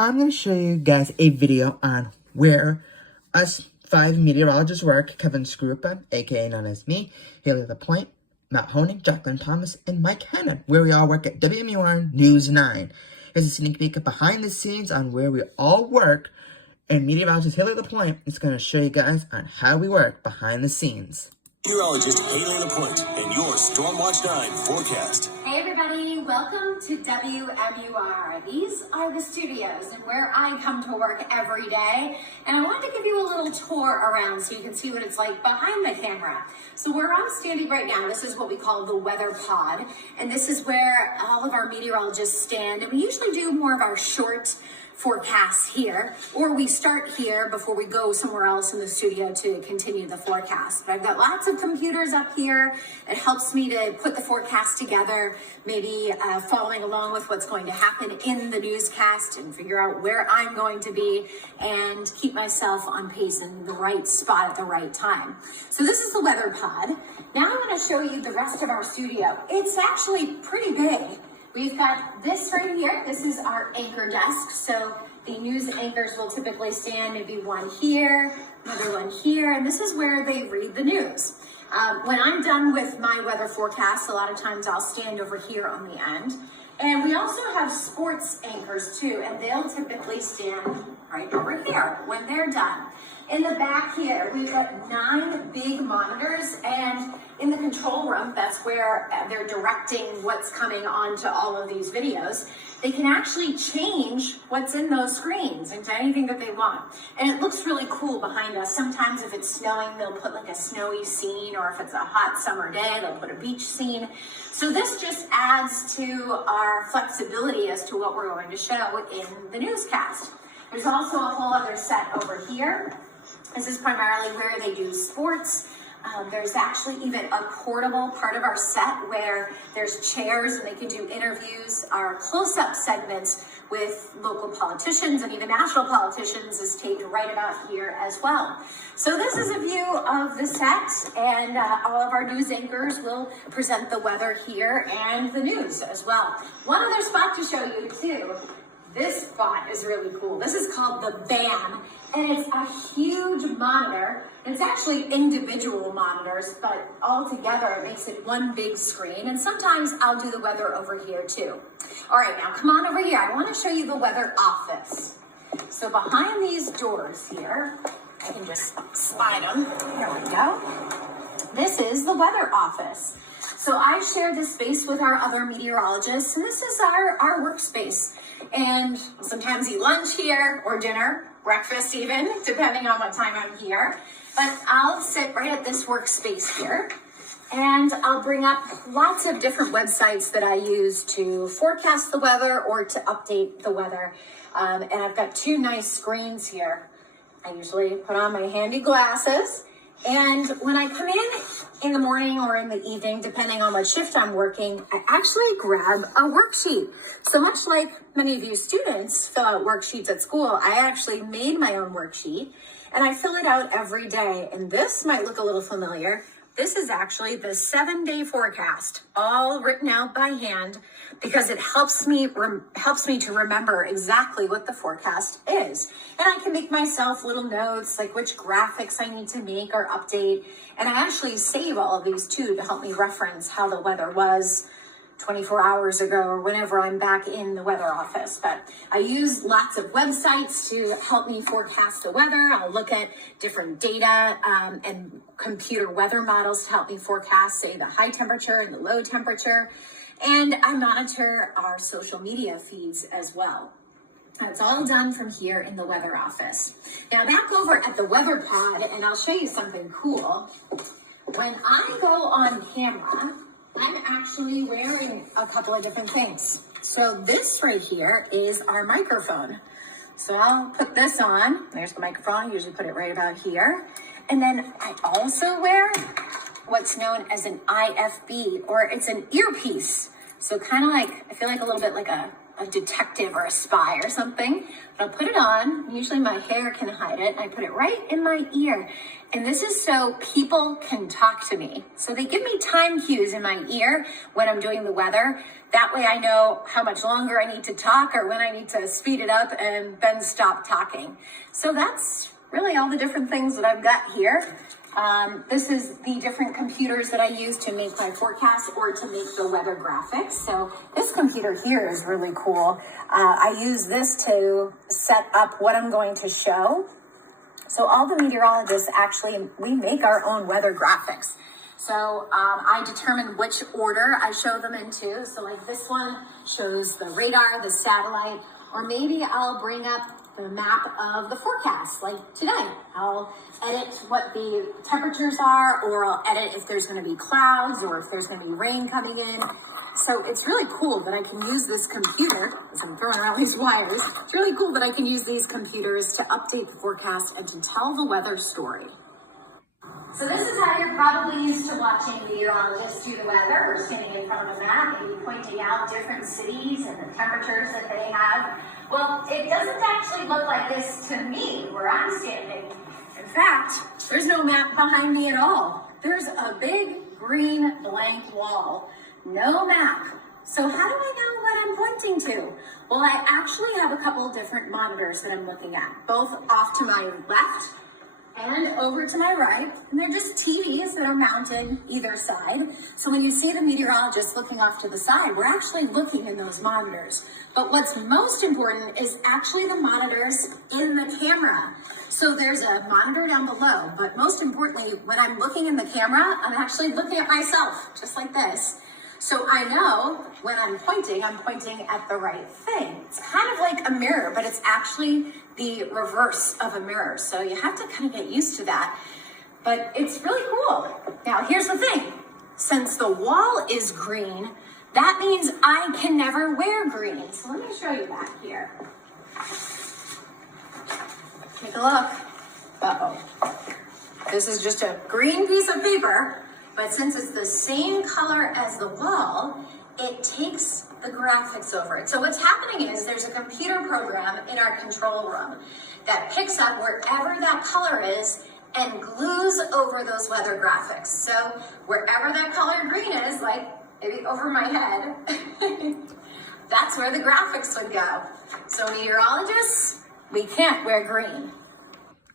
I'm going to show you guys a video on where us 5 meteorologists work. Kevin Skrupa, aka known as me, Haley LaPointe, Matt Honig, Jacqueline Thomas, and Mike Hannon, where we all work at WMUR News 9. Here's a sneak peek behind the scenes on where we all work, and meteorologist Haley LaPointe is going to show you guys on how we work behind the scenes. Meteorologist Haley LaPointe and your Stormwatch 9 forecast. Hey everybody, welcome to WMUR. These are the studios and where I come to work every day. And I wanted to give you a little tour around so you can see what it's like behind the camera. So where I'm standing right now, this is what we call the weather pod. And this is where all of our meteorologists stand. And we usually do more of our short forecasts here, or we start here before we go somewhere else in the studio to continue the forecast. But I've got lots of computers up here. It helps me to put the forecast together, maybe following along with what's going to happen in the newscast and figure out where I'm going to be and keep myself on pace in the right spot at the right time. So this is the weather pod. Now I want to show you the rest of our studio. It's actually pretty big. We've got this right here. This is our anchor desk. So the news anchors will typically stand, maybe one here, another one here, and this is where they read the news. When I'm done with my weather forecast, a lot of times I'll stand over here on the end. And we also have sports anchors too, and they'll typically stand right over here when they're done. In the back here, we've got 9 big monitors, and in the control room, that's where they're directing what's coming onto all of these videos. They can actually change what's in those screens into anything that they want. And it looks really cool behind us. Sometimes if it's snowing, they'll put like a snowy scene, or if it's a hot summer day, they'll put a beach scene. So this just adds to our flexibility as to what we're going to show in the newscast. There's also a whole other set over here. This is primarily where they do sports. There's actually even a portable part of our set where there's chairs and they can do interviews. Our close-up segments with local politicians and even national politicians is taped right about here as well. So this is a view of the set, and all of our news anchors will present the weather here and the news as well. One other spot to show you too. This spot is really cool. This is called the van, and it's a huge monitor. It's actually individual monitors, but all together it makes it one big screen. And sometimes I'll do the weather over here too. All right, now come on over here. I want to show you the weather office. So behind these doors here, I can just slide them. There we go. This is the weather office. So I share this space with our other meteorologists, and this is our workspace. And sometimes eat lunch here, or dinner, breakfast even, depending on what time I'm here. But I'll sit right at this workspace here, and I'll bring up lots of different websites that I use to forecast the weather or to update the weather. And I've got 2 nice screens here. I usually put on my handy glasses. And when I come in the morning or in the evening, depending on what shift I'm working, I actually grab a worksheet. So much like many of you students fill out worksheets at school, I actually made my own worksheet and I fill it out every day. And this might look a little familiar. This is actually the 7-day forecast, all written out by hand, because it helps me to remember exactly what the forecast is. And I can make myself little notes, like which graphics I need to make or update. And I actually save all of these too to help me reference how the weather was 24 hours ago or whenever I'm back in the weather office. But I use lots of websites to help me forecast the weather. I'll look at different data and computer weather models to help me forecast, say, the high temperature and the low temperature. And I monitor our social media feeds as well. It's all done from here in the weather office. Now back over at the weather pod, and I'll show you something cool. When I go on camera, I'm actually wearing a couple of different things. So this right here is our microphone. So I'll put this on. There's the microphone. I usually put it right about here. And then I also wear what's known as an IFB, or it's an earpiece. So kind of like, I feel like a little bit like a a detective or a spy or something. But I'll put it on. Usually my hair can hide it. I put it right in my ear. And this is so people can talk to me. So they give me time cues in my ear when I'm doing the weather. That way I know how much longer I need to talk or when I need to speed it up and then stop talking. So that's really all the different things that I've got here. This is the different computers that I use to make my forecast or to make the weather graphics. So this computer here is really cool. I use this to set up what I'm going to show. So all the meteorologists actually, we make our own weather graphics. So I determine which order I show them into. So like this one shows the radar, the satellite, or maybe I'll bring up the map of the forecast. Like today, I'll edit what the temperatures are, or I'll edit if there's going to be clouds or if there's going to be rain coming in. So it's really cool that I can use this computer, as I'm throwing around these wires, it's really cool that I can use these computers to update the forecast and to tell the weather story. So this is how you're probably used to watching meteorologists do the weather. We're standing in front of a map, maybe pointing out different cities and the temperatures that they have. Well, it doesn't actually look like this to me where I'm standing. In fact, there's no map behind me at all. There's a big green blank wall. No map. So how do I know what I'm pointing to? Well, I actually have a couple different monitors that I'm looking at, both off to my left and over to my right, and they're just TVs that are mounted either side. So when you see the meteorologist looking off to the side, we're actually looking in those monitors. But what's most important is actually the monitors in the camera. So there's a monitor down below, but most importantly, when I'm looking in the camera, I'm actually looking at myself, just like this. So I know when I'm pointing at the right thing. It's kind of like a mirror, but it's actually the reverse of a mirror. So you have to kind of get used to that. But it's really cool. Now, here's the thing. Since the wall is green, that means I can never wear green. So let me show you that here. Take a look. Uh-oh. This is just a green piece of paper. But since it's the same color as the wall, it takes the graphics over it. So what's happening is there's a computer program in our control room that picks up wherever that color is and glues over those weather graphics. So wherever that color green is, like maybe over my head, that's where the graphics would go. So meteorologists, we can't wear green.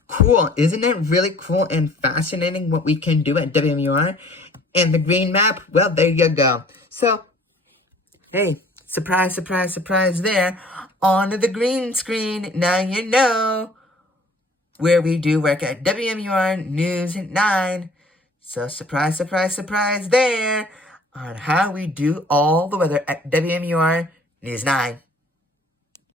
Cool. Isn't it really cool and fascinating what we can do at WMUR? And the green map, well, there you go. So, hey, surprise, surprise, surprise there. On the green screen, now you know where we do work at WMUR News at 9. So, surprise, surprise, surprise there on how we do all the weather at WMUR News 9.